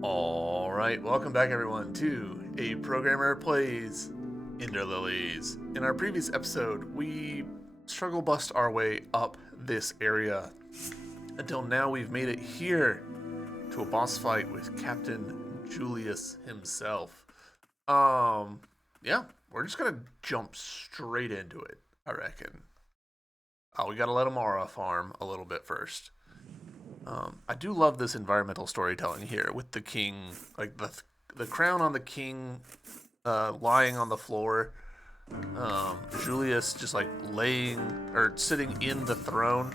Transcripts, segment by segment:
Alright, welcome back everyone to A Programmer Plays Lilies. In our previous episode, we struggle bust our way up this area until now we've made it here to a boss fight with Captain Julius himself. Yeah, we're just gonna jump straight into it, I reckon. We gotta let Amara farm a little bit first. I do love this environmental storytelling here with the king, like the crown on the king, lying on the floor. Julius just like laying or sitting in the throne.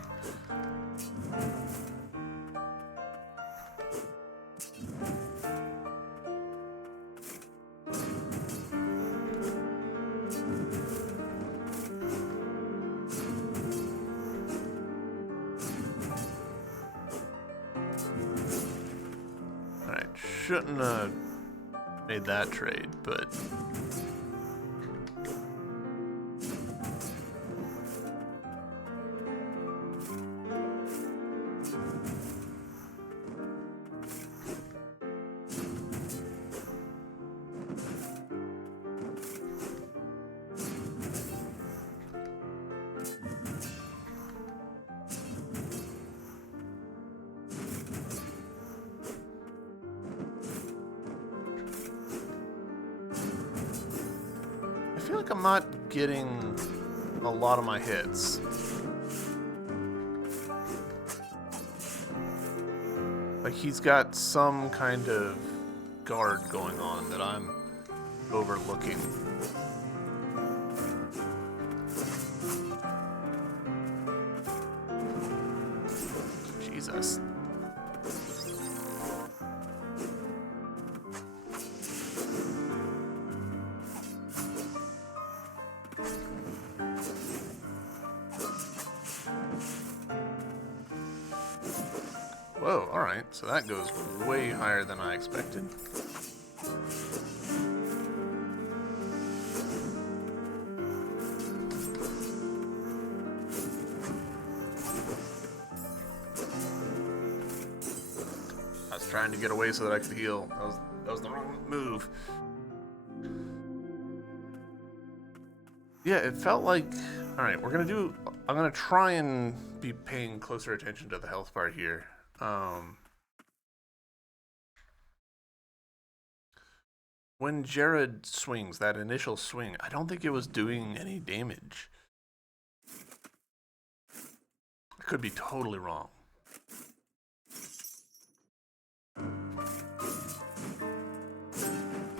Shouldn't have made that trade, but I feel like I'm not getting a lot of my hits. Like he's got some kind of guard going on that I'm overlooking. Jesus. Whoa, alright, so that goes way higher than I expected. I was trying to get away so that I could heal. That was the wrong move. Yeah, it felt like... Alright, I'm gonna try and be paying closer attention to the health bar here. When Jared swings, that initial swing, I don't think it was doing any damage. I could be totally wrong.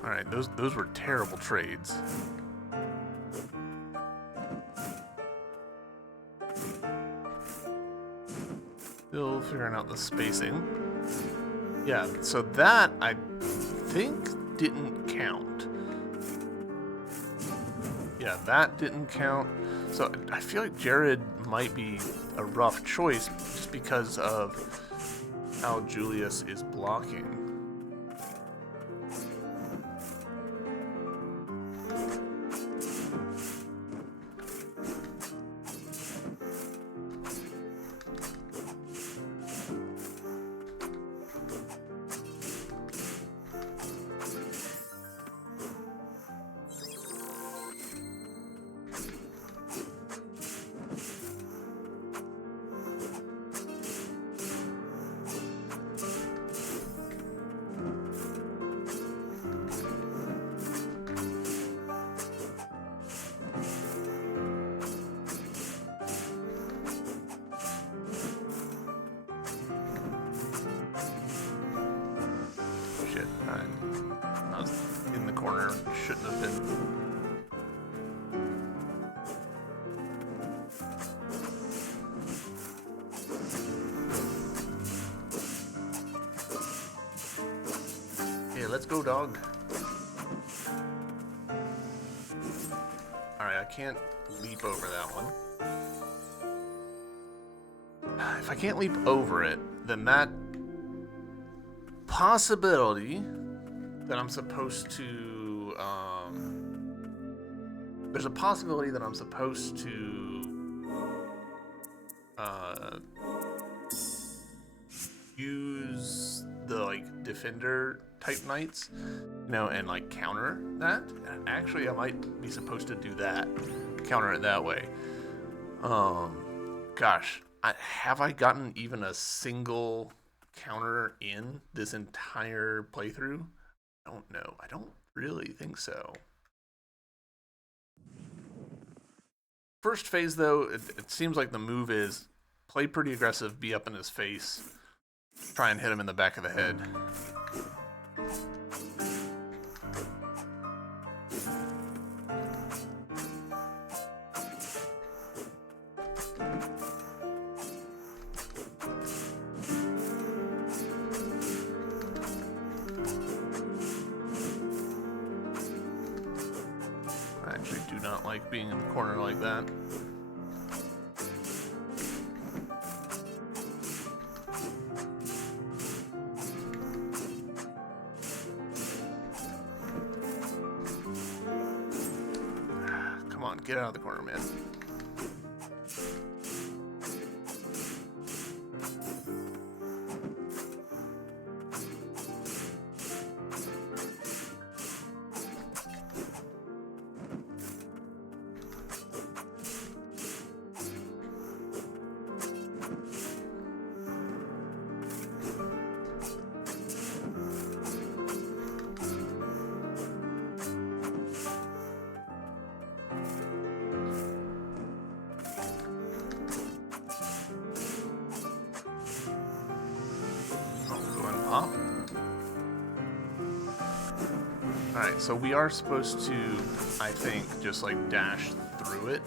Alright, those were terrible trades. Still figuring out the spacing. Yeah, so that, I think, didn't count. Yeah, that didn't count. So I feel like Jared might be a rough choice just because of how Julius is blocking. Shit, I was in the corner, shouldn't have been. Yeah, let's go, dog. Alright, I can't leap over that one. If I can't leap over it, then that possibility that I'm supposed to, there's a possibility that I'm supposed to, use the like defender type knights, you know, and like counter that. And actually, I might be supposed to do that, counter it that way. Gosh, have I gotten even a single counter in this entire playthrough? I don't know. I don't really think so. First phase, though, it seems like the move is play pretty aggressive, be up in his face, try and hit him in the back of the head. I actually do not like being in the corner like that. Come on, get out of the corner, man. Alright, so we are supposed to, I think, just like dash through it.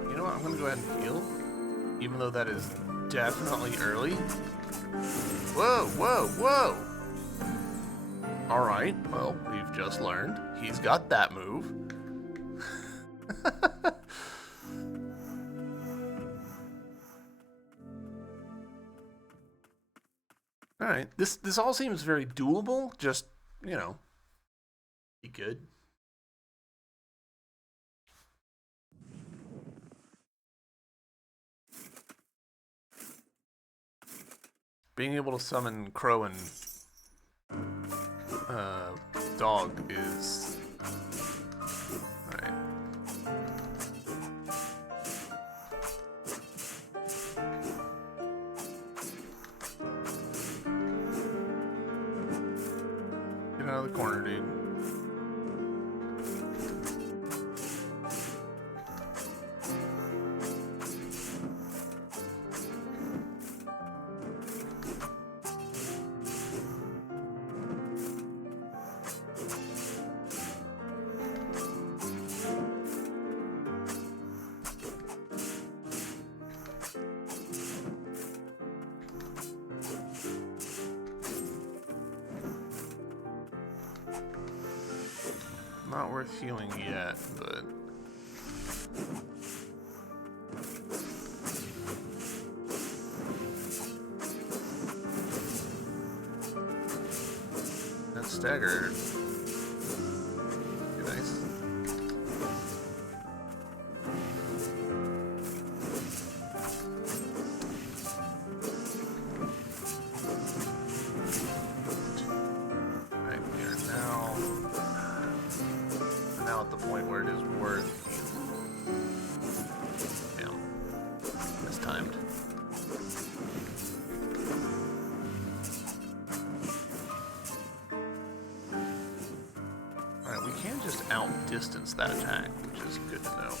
You know what? I'm gonna go ahead and heal, even though that is definitely early. Whoa, whoa, whoa! Alright, well, we've just learned he's got that move. Alright, this all seems very doable, just, you know, be good. Being able to summon Crow and Dog is... Alright. Get out of the corner, dude. Not worth healing yet, but... That's staggered. Be nice. Right, we are now at the point where it is worth healing. Yeah, mistimed. Alright, we can just outdistance that attack, which is good to know.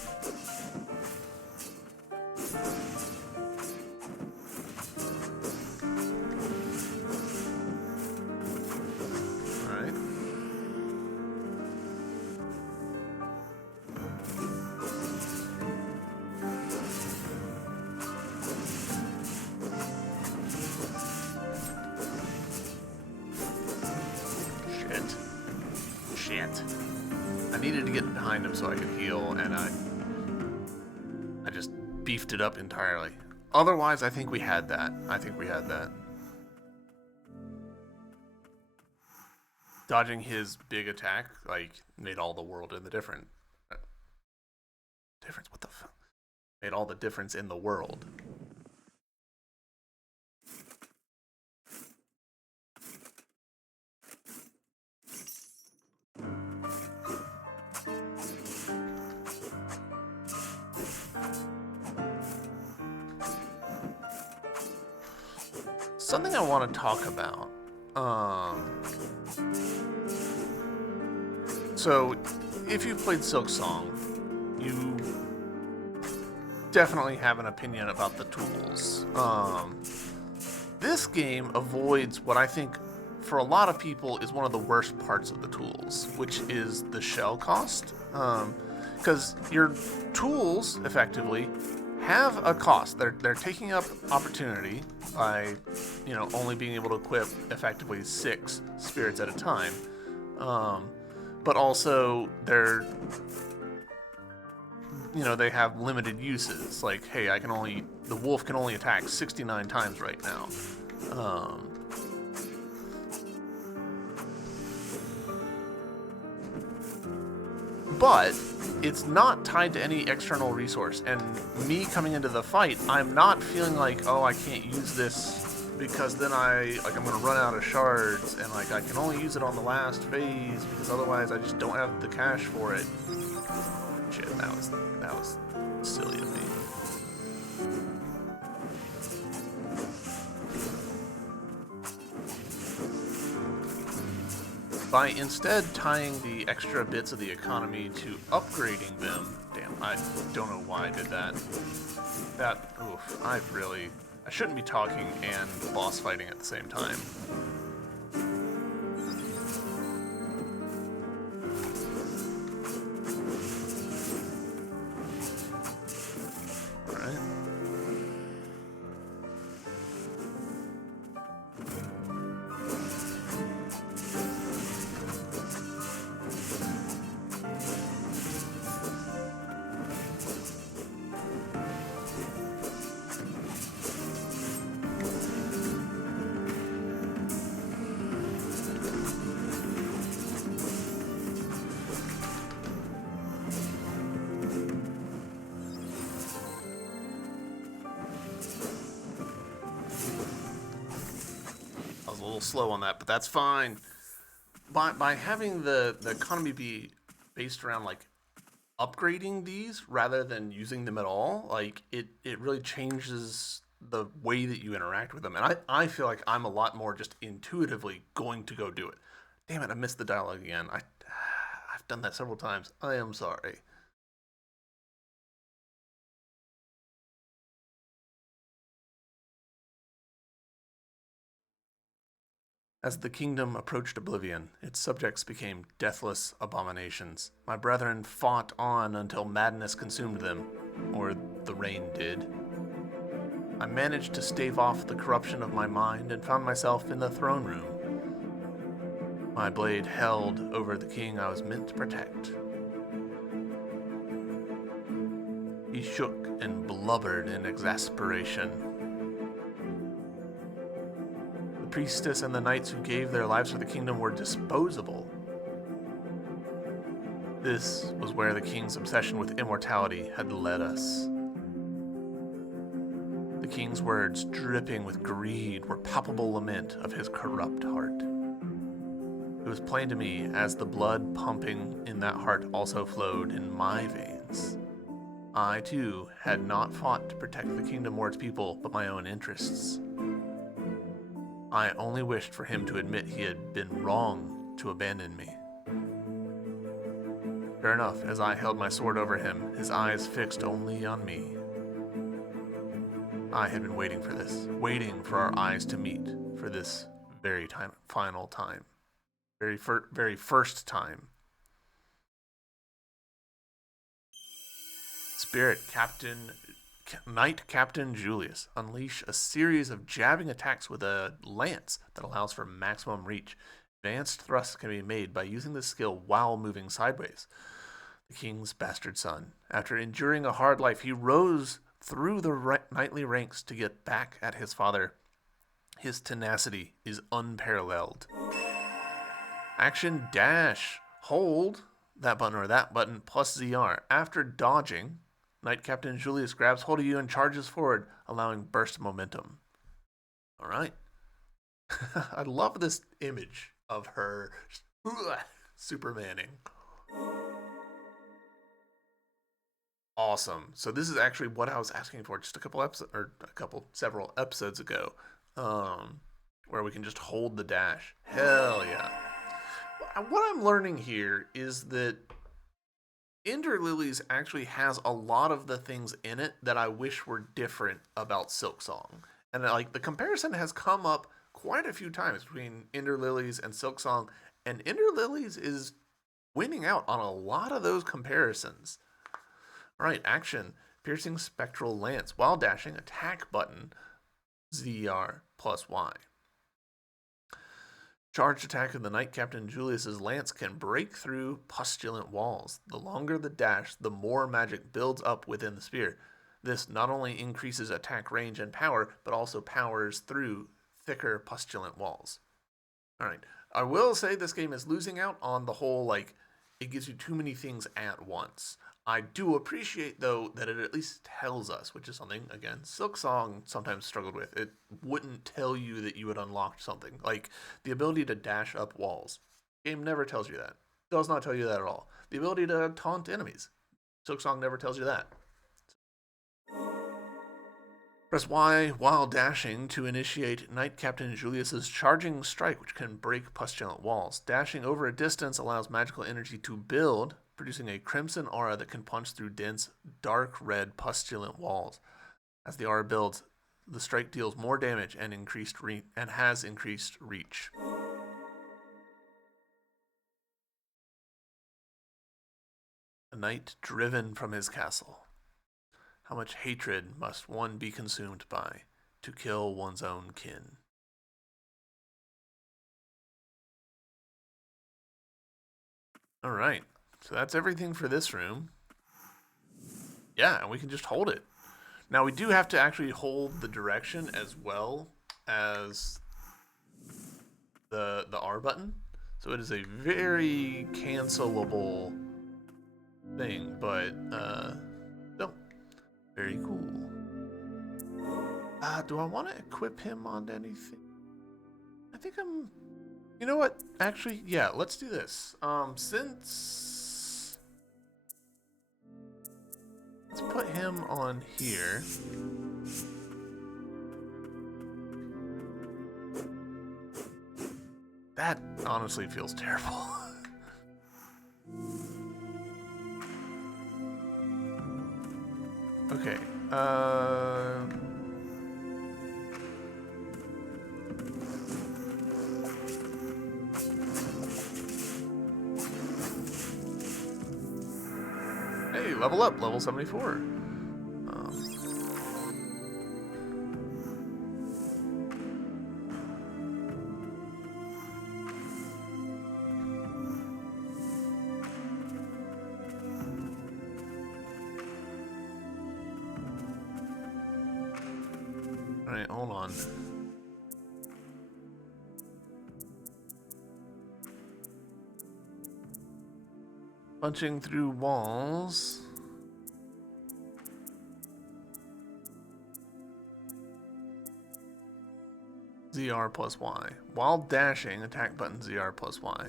needed to get behind him so I could heal, and I just beefed it up entirely. Otherwise, I think we had that. Dodging his big attack, like, made all the world in the difference. What the fuck? Made all the difference in the world. Something I want to talk about. So, if you've played Silk Song, you definitely have an opinion about the tools. This game avoids what I think, for a lot of people, is one of the worst parts of the tools, which is the shell cost. Because your tools, effectively, have a cost. They're taking up opportunity by, only being able to equip effectively 6 spirits at a time. But also they have limited uses. Like, hey, the wolf can only attack 69 times right now. But it's not tied to any external resource. And me coming into the fight, I'm not feeling like, oh, I can't use this because then I'm gonna run out of shards, and I can only use it on the last phase because otherwise I just don't have the cash for it. Shit, that was silly of me. By instead tying the extra bits of the economy to upgrading them, damn, I don't know why I did that. I shouldn't be talking and boss fighting at the same time. Alright. Slow on that, but that's fine. By having the economy be based around upgrading these rather than using them at all, it really changes the way that you interact with them, and I feel like I'm a lot more just intuitively going to go do it. Damn it, I missed the dialogue again. I've done that several times. I am sorry. As the kingdom approached oblivion, its subjects became deathless abominations. My brethren fought on until madness consumed them, or the rain did. I managed to stave off the corruption of my mind and found myself in the throne room. My blade held over the king I was meant to protect. He shook and blubbered in exasperation. The priestess and the knights who gave their lives for the kingdom were disposable. This was where the king's obsession with immortality had led us. The king's words, dripping with greed, were palpable lament of his corrupt heart. It was plain to me as the blood pumping in that heart also flowed in my veins. I, too, had not fought to protect the kingdom or its people, but my own interests. I only wished for him to admit he had been wrong to abandon me. Sure enough, as I held my sword over him, his eyes fixed only on me. I had been waiting for this, waiting for our eyes to meet, for this very final time. Very first time. Knight Captain Julius, unleash a series of jabbing attacks with a lance that allows for maximum reach. Advanced thrusts can be made by using this skill while moving sideways. the king's bastard son. After enduring a hard life, he rose through the knightly ranks to get back at his father. His tenacity is unparalleled. Action dash. Hold that button or that button plus ZR. After dodging, Knight Captain Julius grabs hold of you and charges forward, allowing burst momentum. All right. I love this image of her Supermaning. Awesome. So this is actually what I was asking for just several episodes ago, where we can just hold the dash. Hell yeah. What I'm learning here is that Ender Lilies actually has a lot of the things in it that I wish were different about Silksong. And like the comparison has come up quite a few times between Ender Lilies and Silksong, and Ender Lilies is winning out on a lot of those comparisons. All right, action. Piercing Spectral Lance. While dashing, attack button ZR plus Y. Charged attack of the Knight Captain Julius's lance can break through pustulant walls. The longer the dash, the more magic builds up within the spear. This not only increases attack range and power, but also powers through thicker pustulant walls. Alright, I will say this game is losing out on the whole, like, it gives you too many things at once. I do appreciate, though, that it at least tells us, which is something, again, Silksong sometimes struggled with. It wouldn't tell you that you had unlocked something. Like, the ability to dash up walls. The game never tells you that. It does not tell you that at all. The ability to taunt enemies. Silksong never tells you that. Press Y while dashing to initiate Knight Captain Julius's Charging Strike, which can break pustulant walls. Dashing over a distance allows magical energy to build, producing a crimson aura that can punch through dense, dark red pustulant walls. As the aura builds, the strike deals more damage and has increased reach. A knight driven from his castle. How much hatred must one be consumed by to kill one's own kin? All right, so that's everything for this room. Yeah, and we can just hold it. Now we do have to actually hold the direction as well as the R button. So it is a very cancelable thing, but no. Very cool. Do I want to equip him on anything? I think I'm... You know what? Actually, yeah, let's do this. Let's put him on here. That honestly feels terrible. Okay, hey, level up, level 74. Alright, hold on. Punching through walls. ZR plus Y. While dashing, attack button ZR plus Y.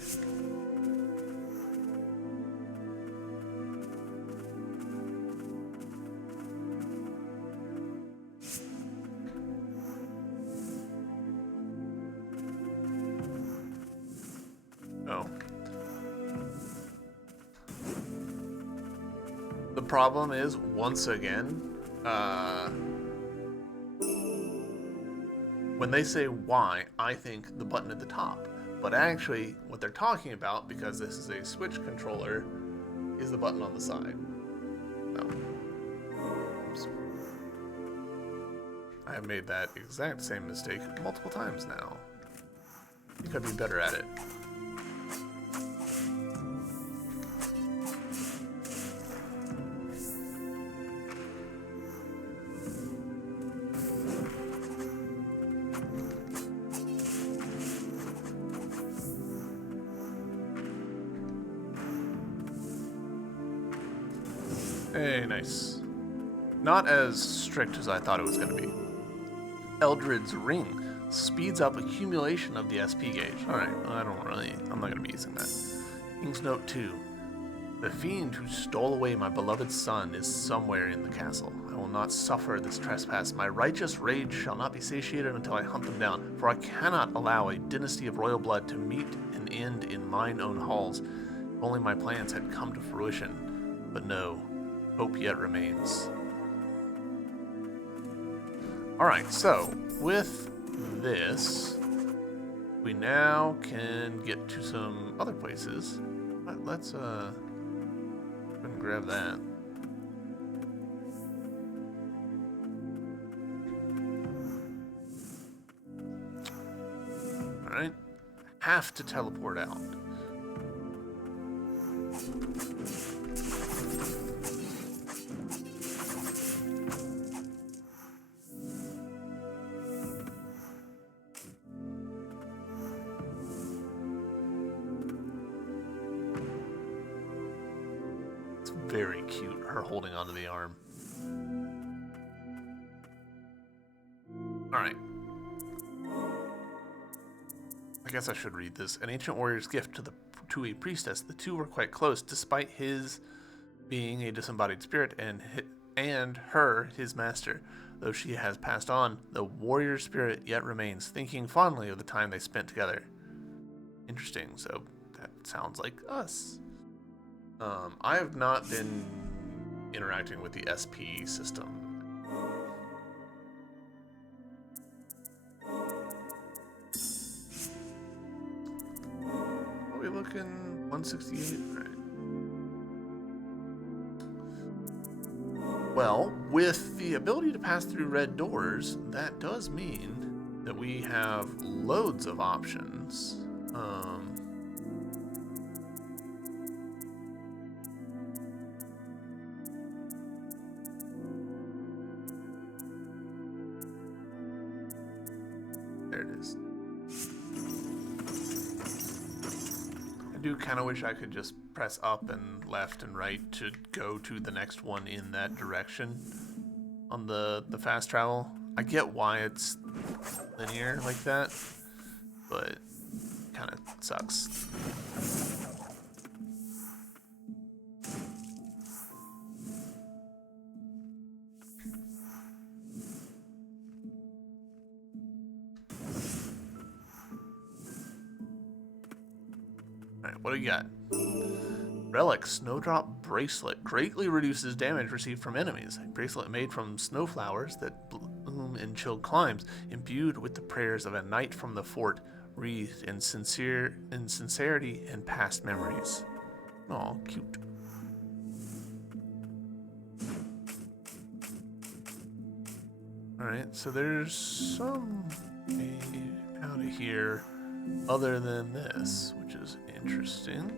Oh. The problem is, once again, when they say Y, I think the button at the top. But actually, what they're talking about, because this is a Switch controller, is the button on the side. No. Oops. I have made that exact same mistake multiple times now. I think I'd be better at it. Hey, nice. Not as strict as I thought it was going to be. Eldred's Ring speeds up accumulation of the SP gauge. Alright, I'm not going to be using that. King's Note 2. The fiend who stole away my beloved son is somewhere in the castle. I will not suffer this trespass. My righteous rage shall not be satiated until I hunt them down, for I cannot allow a dynasty of royal blood to meet an end in mine own halls. If only my plans had come to fruition. But no, hope yet remains. Alright, so, with this, we now can get to some other places. Let's, grab that. Alright. Have to teleport out. Very cute, her holding onto the arm. Alright. I guess I should read this. An ancient warrior's gift to a priestess. The two were quite close, despite his being a disembodied spirit and her his master. Though she has passed on, the warrior spirit yet remains, thinking fondly of the time they spent together. Interesting, so that sounds like us. I have not been interacting with the SP system. Are we looking 168? All right. Well, with the ability to pass through red doors, that does mean that we have loads of options. There it is. I do kind of wish I could just press up and left and right to go to the next one in that direction on the fast travel. I get why it's linear like that, but kind of sucks. Alright, what do you got? Relic Snowdrop Bracelet greatly reduces damage received from enemies. A bracelet made from snowflowers that bloom in chilled climes, imbued with the prayers of a knight from the fort, wreathed in sincerity and past memories. Aw, cute. Alright, so there's some way out of here other than this, which is interesting.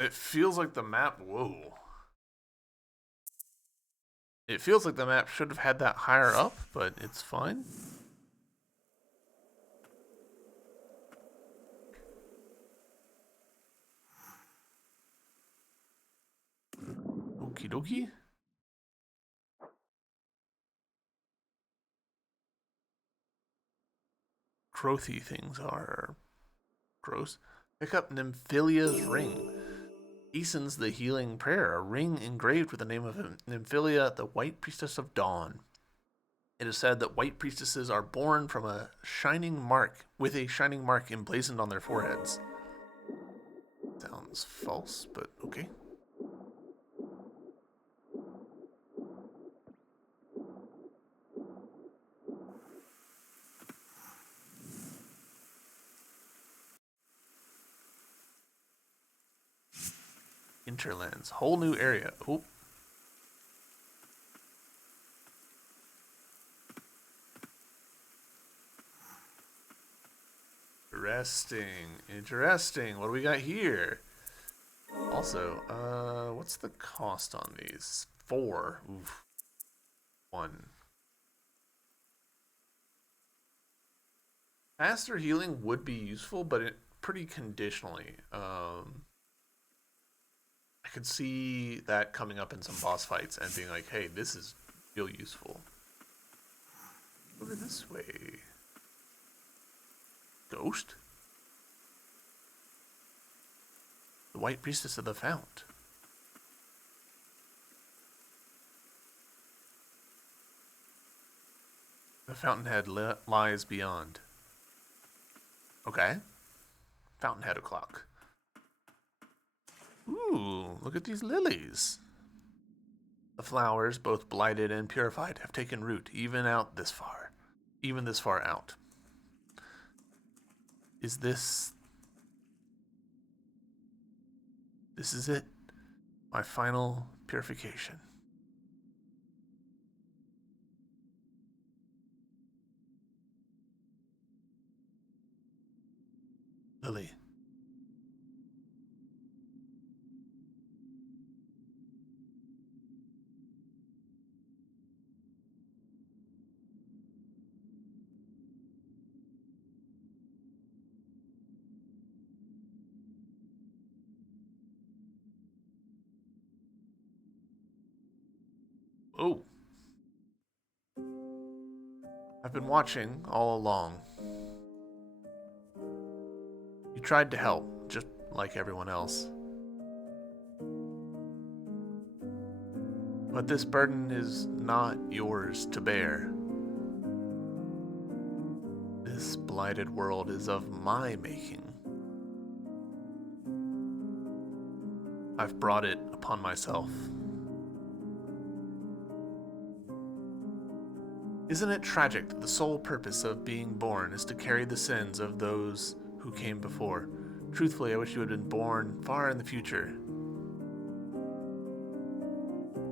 It feels like the map, whoa. It feels like the map should have had that higher up, but it's fine. Okie dokie. Growthy things are gross. Pick up Nymphilea's ring. Eason's the healing prayer, a ring engraved with the name of Nymphilia, the White Priestess of Dawn. It is said that white priestesses are born from a shining mark, with a shining mark emblazoned on their foreheads. Sounds false, but okay. Interlands, whole new area. Oh. Interesting. What do we got here? Also, what's the cost on these? 4. Oof. 1. Faster healing would be useful, but pretty conditionally. I could see that coming up in some boss fights and being like, hey, this is real useful. Over this way. Ghost? The White Priestess of the Fount. The fountainhead lies beyond. Okay. Fountainhead o'clock. Ooh, look at these lilies. The flowers, both blighted and purified, have taken root even this far out. Is this is it? My final purification. Lily. Oh. I've been watching all along. You tried to help, just like everyone else. But this burden is not yours to bear. This blighted world is of my making. I've brought it upon myself. Isn't it tragic that the sole purpose of being born is to carry the sins of those who came before? Truthfully, I wish you had been born far in the future.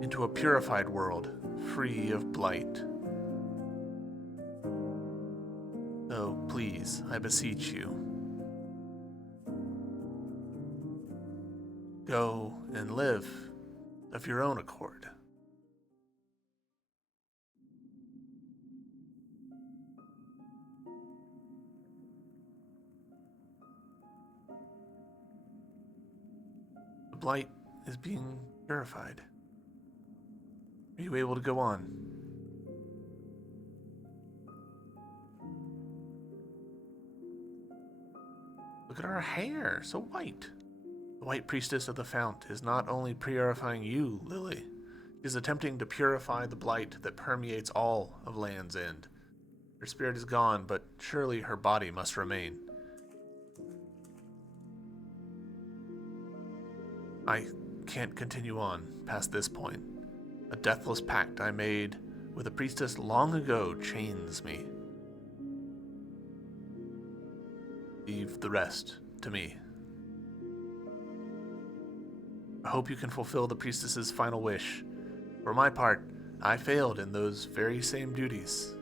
Into a purified world, free of blight. So, please, I beseech you, go and live of your own accord. The blight is being purified. Are you able to go on? Look at our hair, so white. The White Priestess of the Fount is not only purifying you, Lily, she is attempting to purify the blight that permeates all of Land's End. Her spirit is gone, but surely her body must remain. I can't continue on past this point. A deathless pact I made with a priestess long ago chains me. Leave the rest to me. I hope you can fulfill the priestess's final wish. For my part, I failed in those very same duties.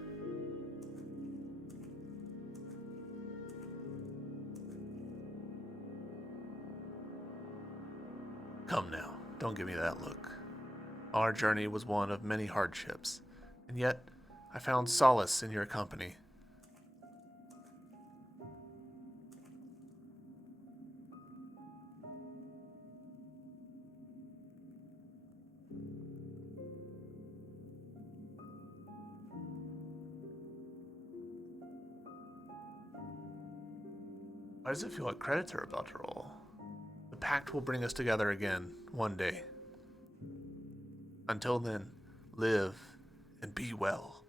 Come now, don't give me that look. Our journey was one of many hardships, and yet I found solace in your company. Why does it feel like credits are about to roll? The pact will bring us together again, one day. Until then, live and be well.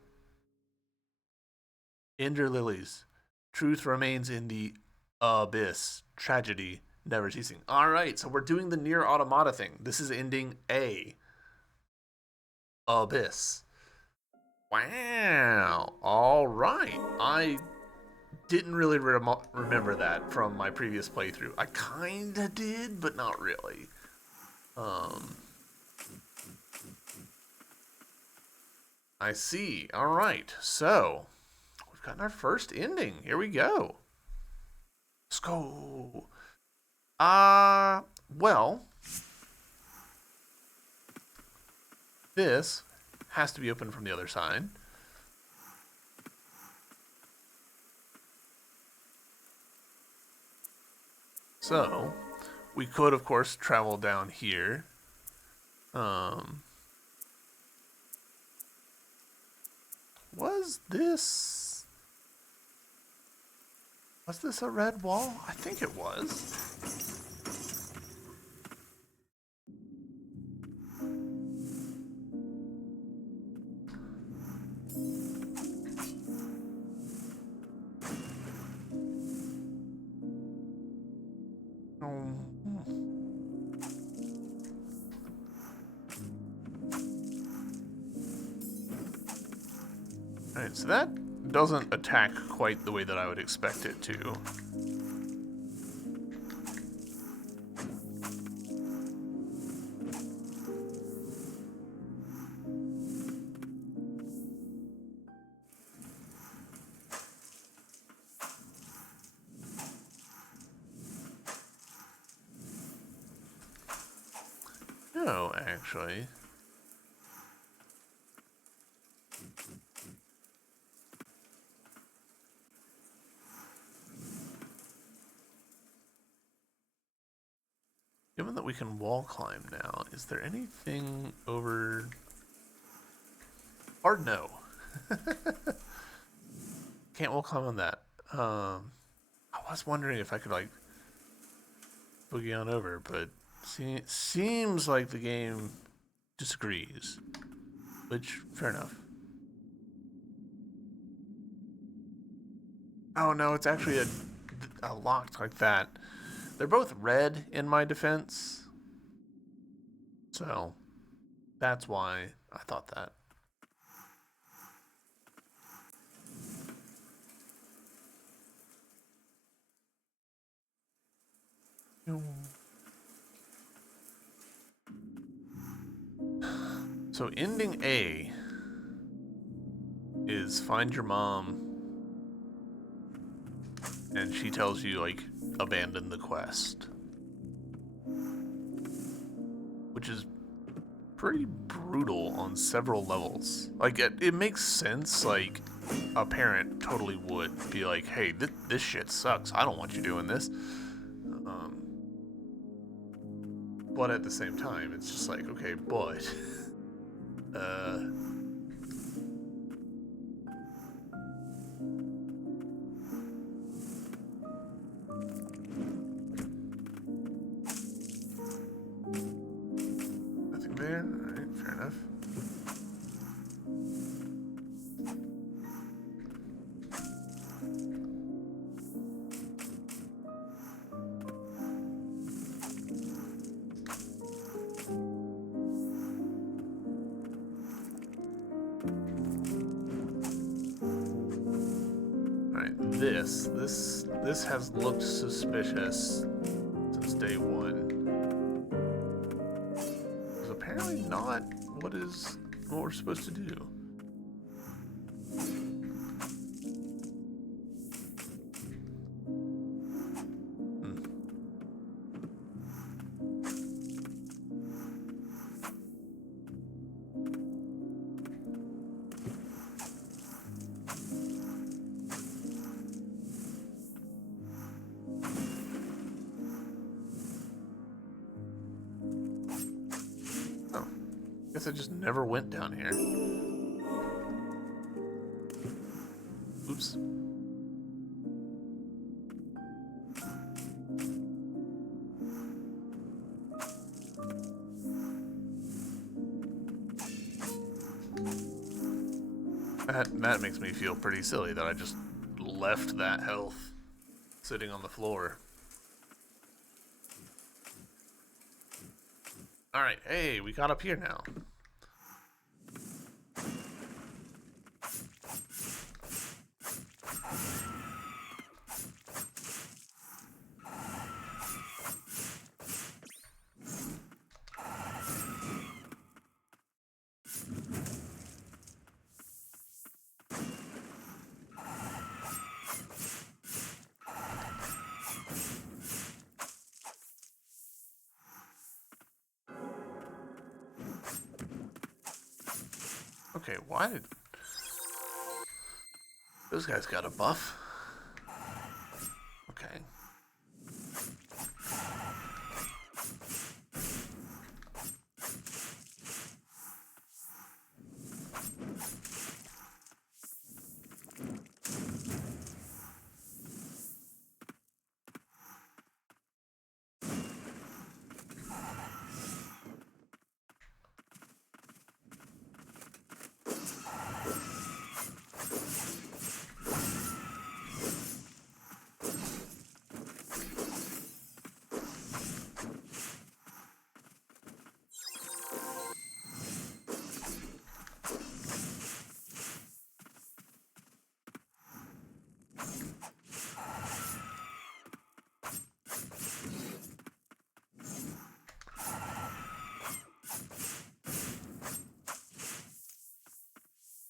Ender Lilies. Truth remains in the abyss. Tragedy never ceasing. Alright, so we're doing the Nier Automata thing. This is ending A. Abyss. Wow. Alright. I didn't really remember that from my previous playthrough. I kinda did, but not really. I see. Alright, so we've gotten our first ending. Here we go. Let's go. Well, this has to be open from the other side. So, we could, of course, travel down here. Was this a red wall? I think it was. Alright, so that doesn't attack quite the way that I would expect it to. No, actually. Given that we can wall climb now, is there anything over... Hard no. Can't wall climb on that. I was wondering if I could, like, boogie on over, but seems like the game disagrees. Which, fair enough. Oh no, it's actually a locked like that. They're both red in my defense. So, that's why I thought that. So ending A is find your mom and she tells you, like, abandon the quest. Which is pretty brutal on several levels. Like, it makes sense, like, a parent totally would be like, hey, this shit sucks. I don't want you doing this. But at the same time, it's just like, okay, but... Nothing there? Alright, fair enough. This has looked suspicious since day one. It's apparently not what we're supposed to do. Guess I just never went down here. Oops. That makes me feel pretty silly that I just left that health sitting on the floor. Alright, hey, we got up here now. Okay, why did... Those guys got a buff. Okay.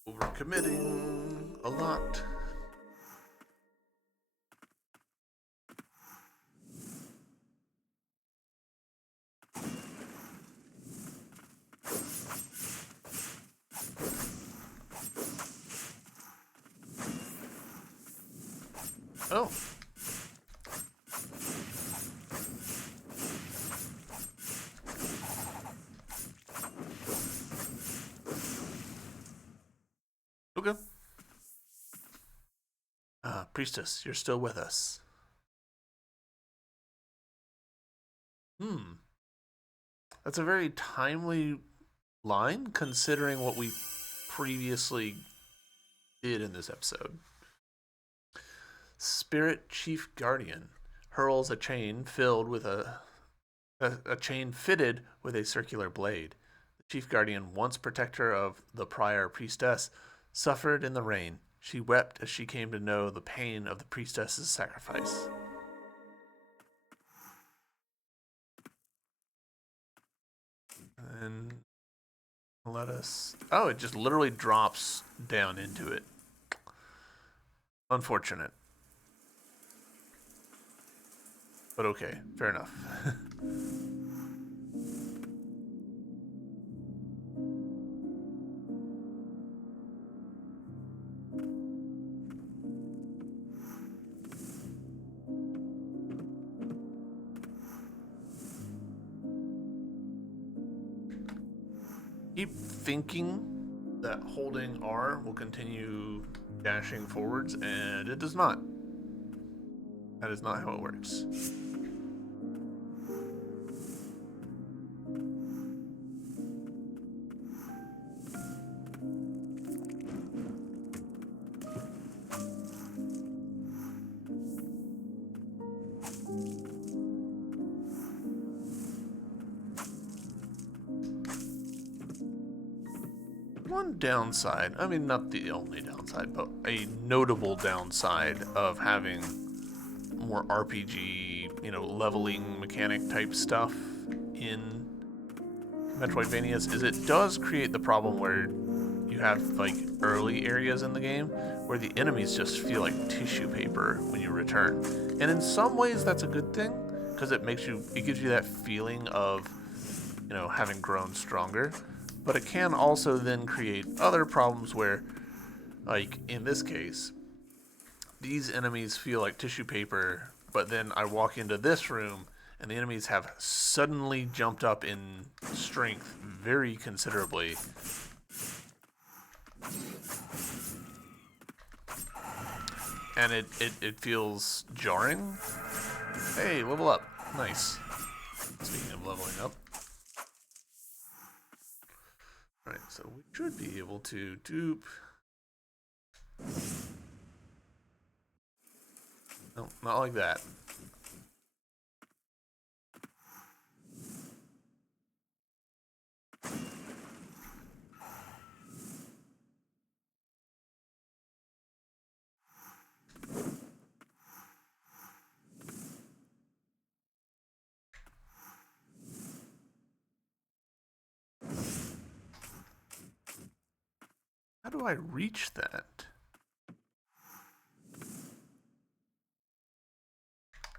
Overcommitting a lot. Oh. Okay. Priestess, you're still with us. Hmm. That's a very timely line considering what we previously did in this episode. Spirit Chief Guardian hurls a chain filled with a chain fitted with a circular blade. The Chief Guardian, once protector of the prior priestess, suffered in the rain. She wept as she came to know the pain of the priestess's sacrifice. And let us... Oh, it just literally drops down into it. Unfortunate. But okay, fair enough. Keep thinking that holding R will continue dashing forwards, and it does not. That is not how it works. One downside, I mean, not the only downside, but a notable downside of having more RPG, leveling mechanic type stuff in Metroidvanias is it does create the problem where you have like early areas in the game where the enemies just feel like tissue paper when you return. And in some ways that's a good thing because it gives you that feeling of, having grown stronger. But it can also then create other problems where, like in this case, these enemies feel like tissue paper, but then I walk into this room and the enemies have suddenly jumped up in strength very considerably. And it feels jarring. Hey, level up. Nice. Speaking of leveling up. Alright, so we should be able to dupe. No, not like that. How do I reach that?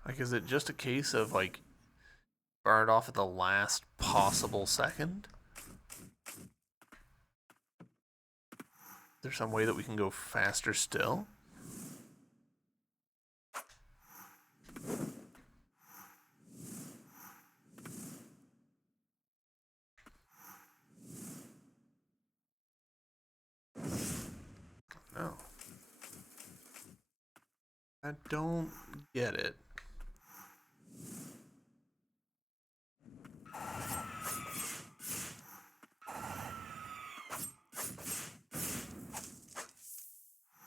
Like, is it just a case of, like, fire it off at the last possible second? there some way that we can go faster still? No. I don't get it.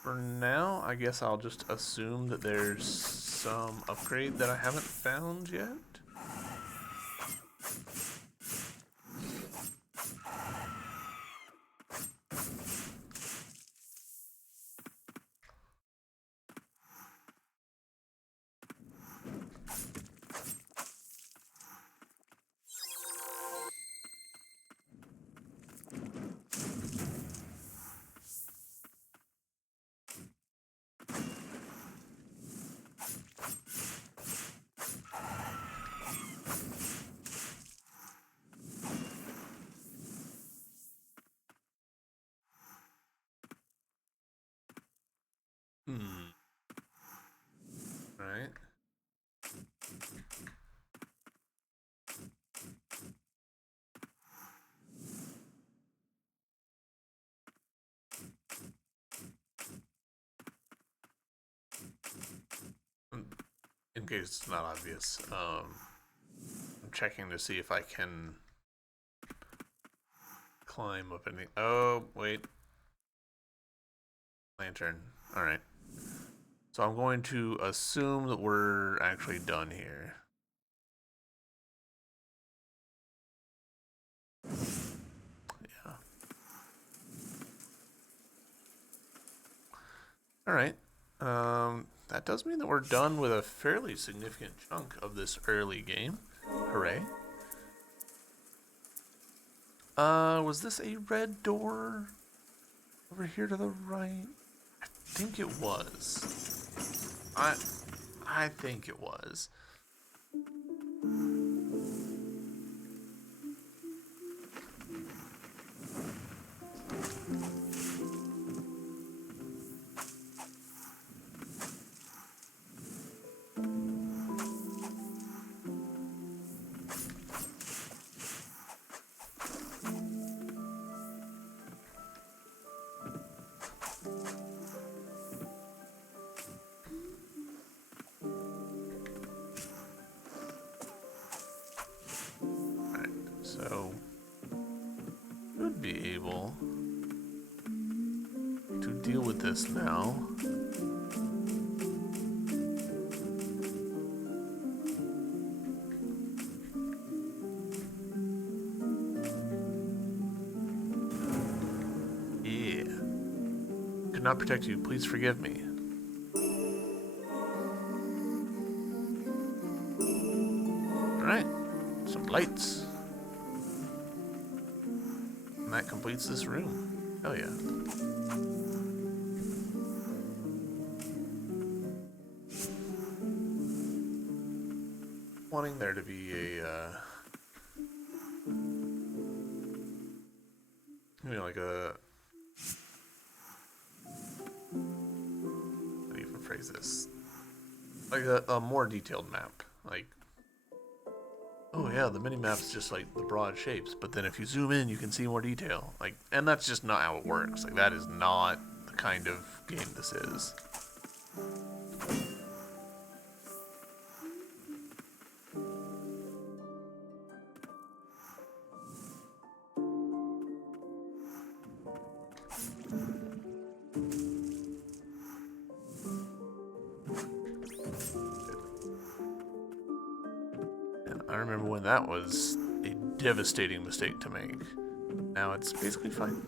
For now, I guess I'll just assume that there's some upgrade that I haven't found yet. Right. In case it's not obvious, I'm checking to see if I can climb up any. Oh, wait. Lantern. Alright. So I'm going to assume that we're actually done here. Yeah. Alright. That does mean that we're done with a fairly significant chunk of this early game. Hooray. Was this a red door over here to the right? I think it was. I think it was. So, should be able to deal with this now. Yeah. Could not protect you. Please forgive me. Alright. Some lights. And that completes this room. Hell yeah. Wanting there to be a, like a, how do you even phrase this? Like a more detailed map. Like, oh yeah, the mini-map's just like the broad shapes, but then if you zoom in, you can see more detail. Like, and that's just not how it works. Like, that is not the kind of game this is. And I remember when that was a devastating mistake to make. Now it's basically fine.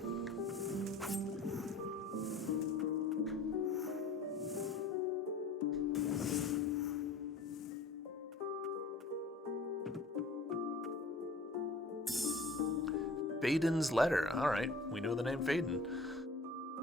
Faden's letter. Alright, we know the name Faden.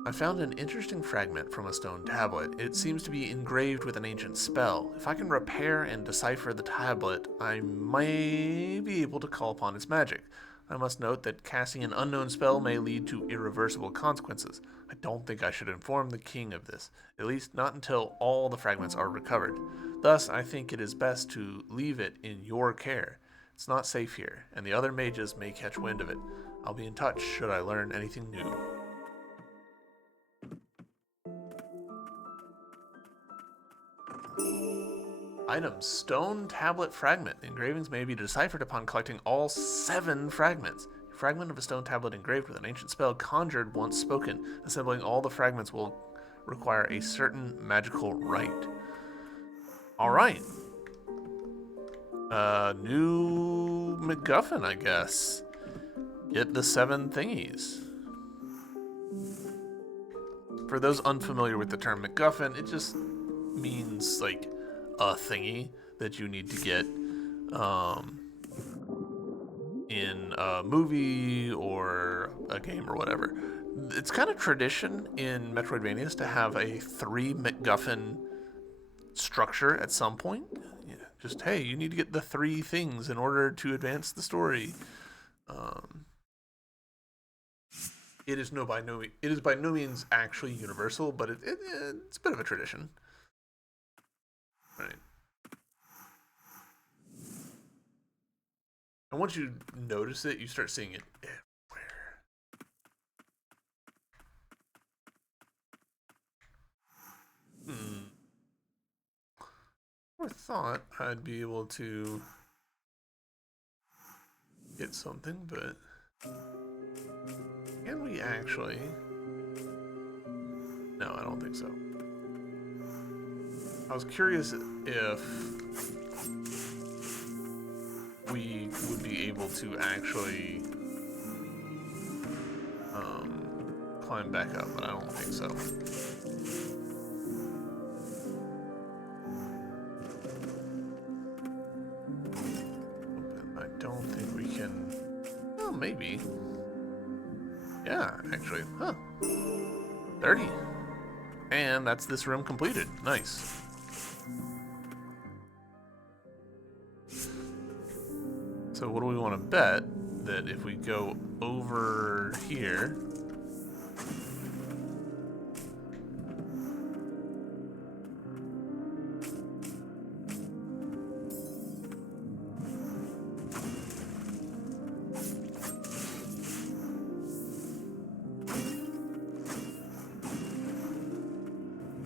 I found an interesting fragment from a stone tablet. It seems to be engraved with an ancient spell. If I can repair and decipher the tablet, I may be able to call upon its magic. I must note that casting an unknown spell may lead to irreversible consequences. I don't think I should inform the king of this, at least not until all the fragments are recovered. Thus, I think it is best to leave it in your care. It's not safe here, and the other mages may catch wind of it. I'll be in touch should I learn anything new. Item, stone tablet fragment. Engravings may be deciphered upon collecting all 7 fragments. A fragment of a stone tablet engraved with an ancient spell conjured once spoken. Assembling all the fragments will require a certain magical rite. Alright. New MacGuffin, I guess. Get the 7 thingies. For those unfamiliar with the term MacGuffin, it just means like a thingy that you need to get in a movie or a game or whatever. It's kind of tradition in Metroidvanias to have a 3 MacGuffin structure at some point. Yeah, just, hey, you need to get the 3 things in order to advance the story. It is by no means actually universal, but it's a bit of a tradition. Right. And once you notice it, you start seeing it everywhere. I thought I'd be able to get something, but can we actually? No, I don't think so. I was curious if we would be able to actually climb back up, but I don't think so. I don't think we can. Oh, maybe. Yeah, actually. Huh. 30. And that's this room completed. Nice. So what do we want to bet? That if we go over here...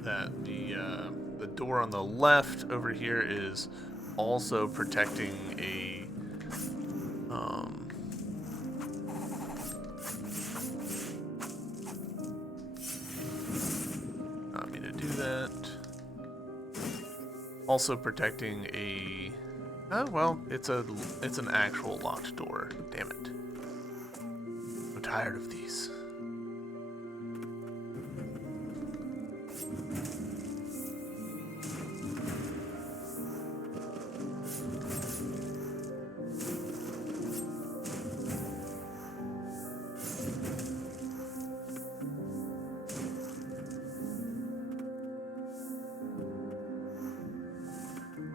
that the door on the left over here is also protecting a not me to do that. Also protecting a well, it's an actual locked door. Damn it. I'm tired of these.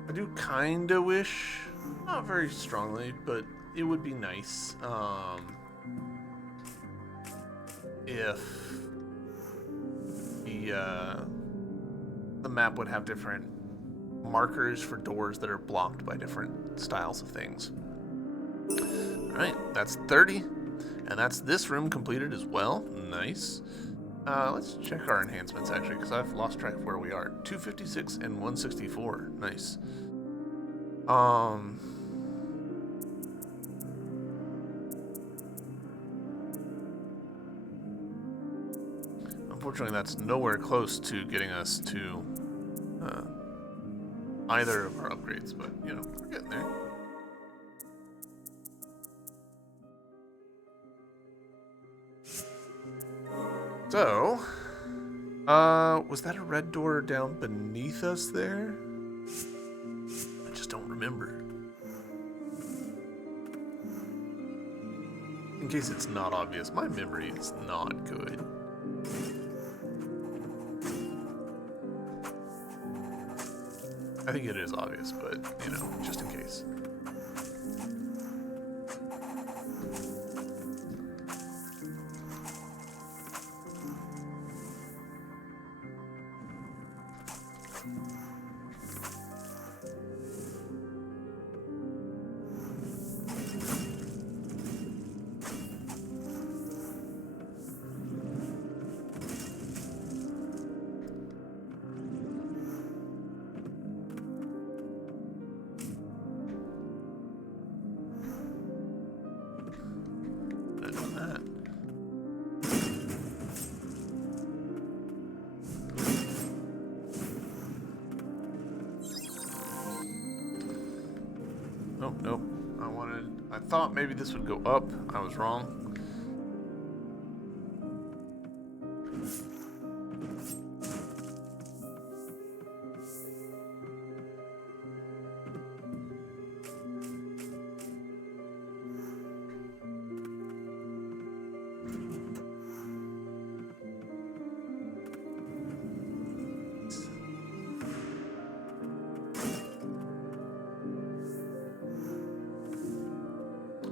I do kinda wish, not very strongly, but it would be nice if the map would have different markers for doors that are blocked by different styles of things. Alright, that's 30, and that's this room completed as well. Nice. Let's check our enhancements, actually, because I've lost track of where we are. 256 and 164. Nice. Unfortunately, that's nowhere close to getting us to either of our upgrades, but, you know, we're getting there. So, was that a red door down beneath us there? I just don't remember. In case it's not obvious, my memory is not good. I think it is obvious, but, you know, just in case. Nope, nope. I thought maybe this would go up. I was wrong.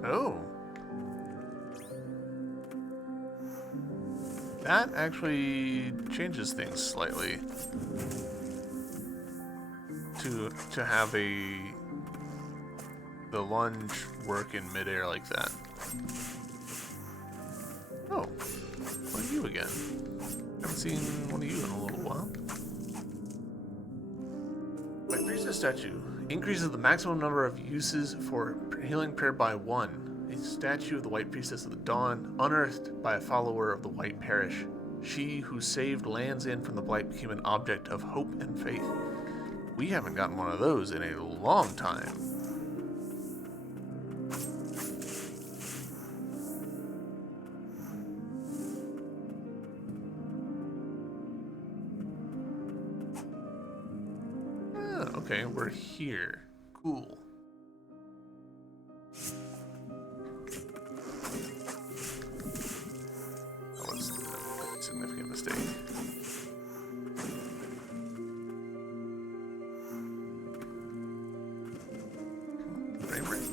Oh. That actually changes things slightly. To have the lunge work in midair like that. Oh. What are you again? Haven't seen one of you in a little while. White Priestess statue. Increases the maximum number of uses for healing prayer by 1. A statue of the White Priestess of the Dawn, unearthed by a follower of the White Parish. She who saved lands in from the blight became an object of hope and faith. We haven't gotten one of those in a long time. Ah, okay, we're here. Cool. That was a significant mistake. Frame rate.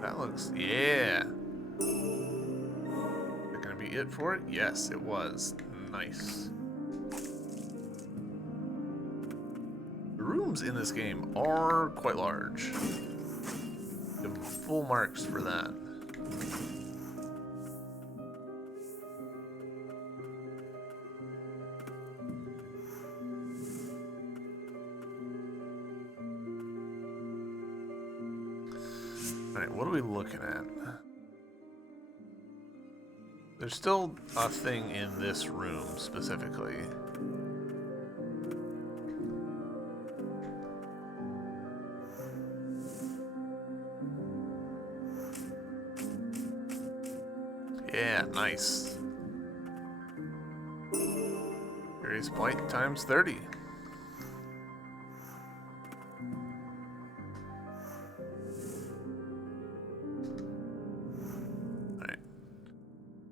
That looks, yeah. That gonna be it for it? Yes, it was. Nice. The rooms in this game are quite large. Give them full marks for that. Alright, what are we looking at? There's still a thing in this room specifically. Yeah, nice. Various blight times 30.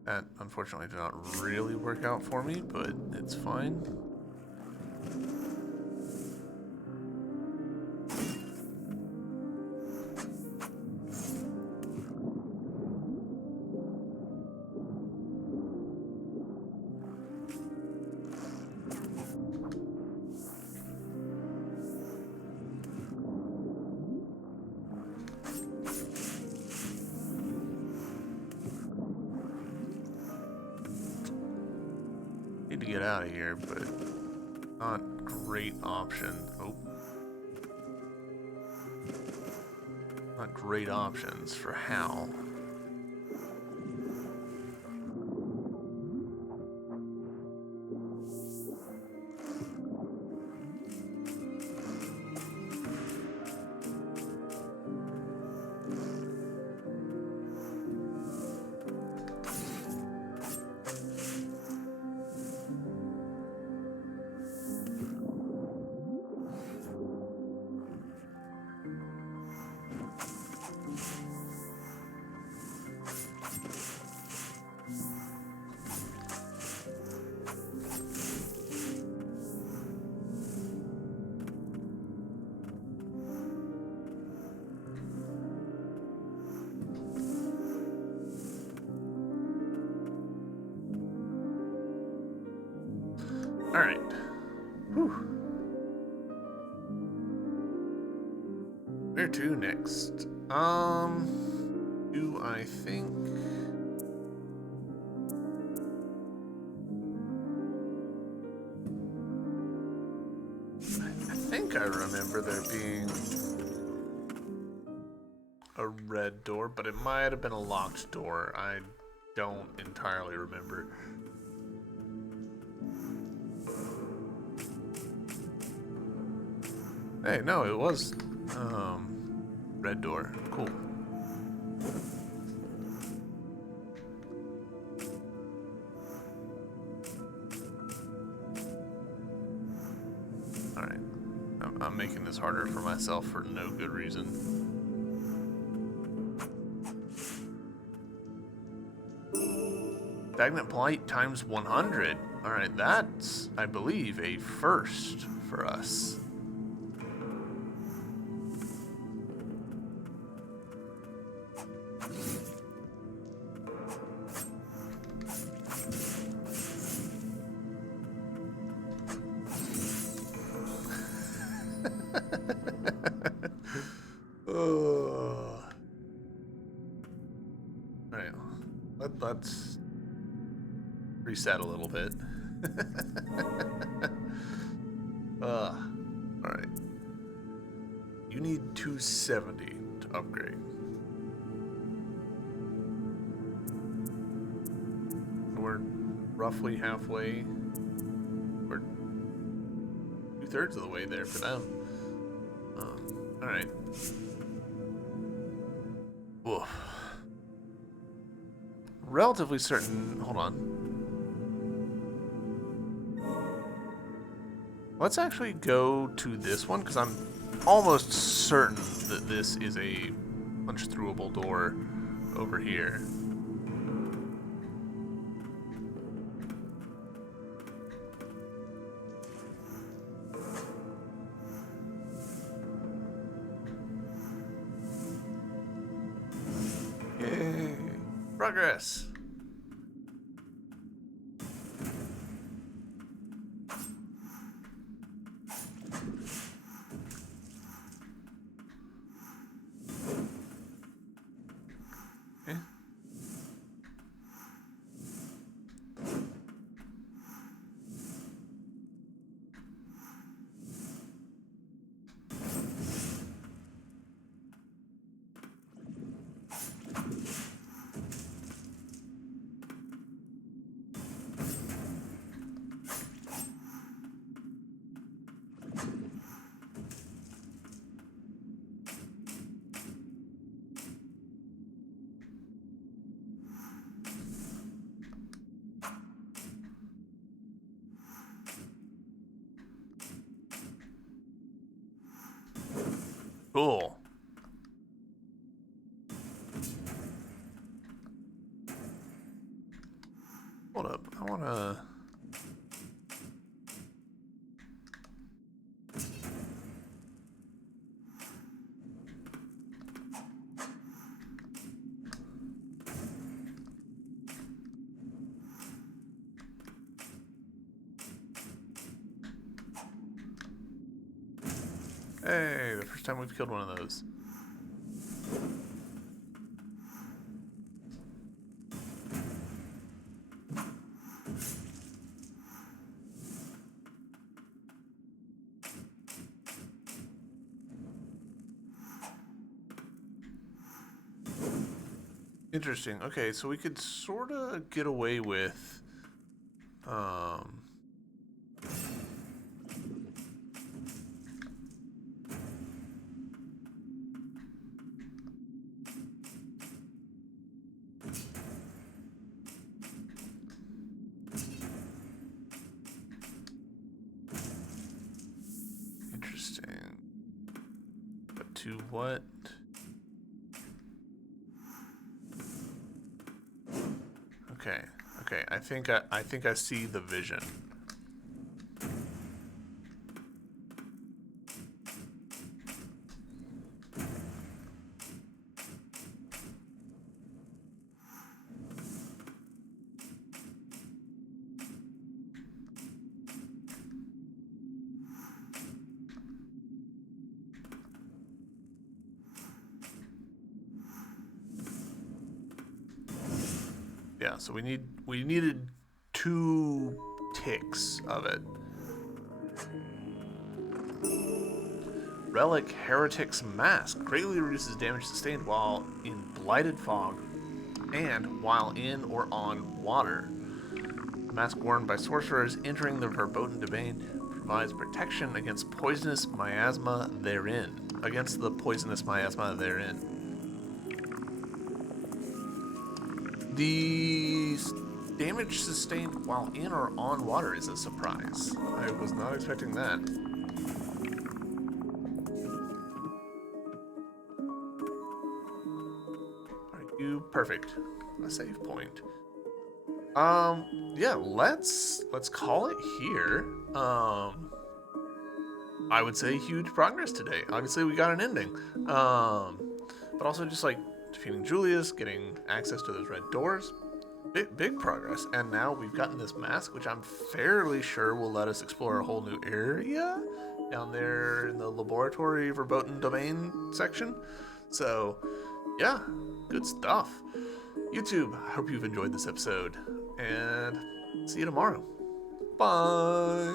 That unfortunately did not really work out for me, but it's fine. Need to get out of here, but not great option. Oh. Not great options for how. Alright. Whew. Where to next? Do I think... I think I remember there being a red door, but it might have been a locked door. I don't entirely remember. Hey, no, it was red door. Cool. Alright. I'm making this harder for myself for no good reason. Stagnant Blight times 100. Alright, that's, I believe, a first for us. Alright, let's reset a little bit. Alright. You need 270 to upgrade. We're roughly halfway. We're 2/3 of the way there for them. Alright. Whoa. Relatively certain. Hold on. Let's actually go to this one, because I'm almost certain that this is a punch-throughable door over here. Yay! Progress! Cool. Hold up. I wanna... Hey, the first time we've killed one of those. Interesting. Okay, so we could sort of get away with, interesting. But to what? Okay. Okay. I think I see the vision. Yeah, so we needed 2 ticks of it. Relic Heretic's Mask greatly reduces damage sustained while in blighted fog and while in or on water. The mask worn by sorcerers entering the verboten domain provides protection against poisonous miasma therein. Against the poisonous miasma therein. The damage sustained while in or on water is a surprise. I was not expecting that. Are you perfect? A save point. Yeah, let's call it here. I would say huge progress today. Obviously, we got an ending. But also just like defeating Julius, getting access to those red doors. Big progress. And now we've gotten this mask, which I'm fairly sure will let us explore a whole new area down there in the laboratory verboten domain section. So, yeah, good stuff. YouTube, I hope you've enjoyed this episode, and see you tomorrow. Bye!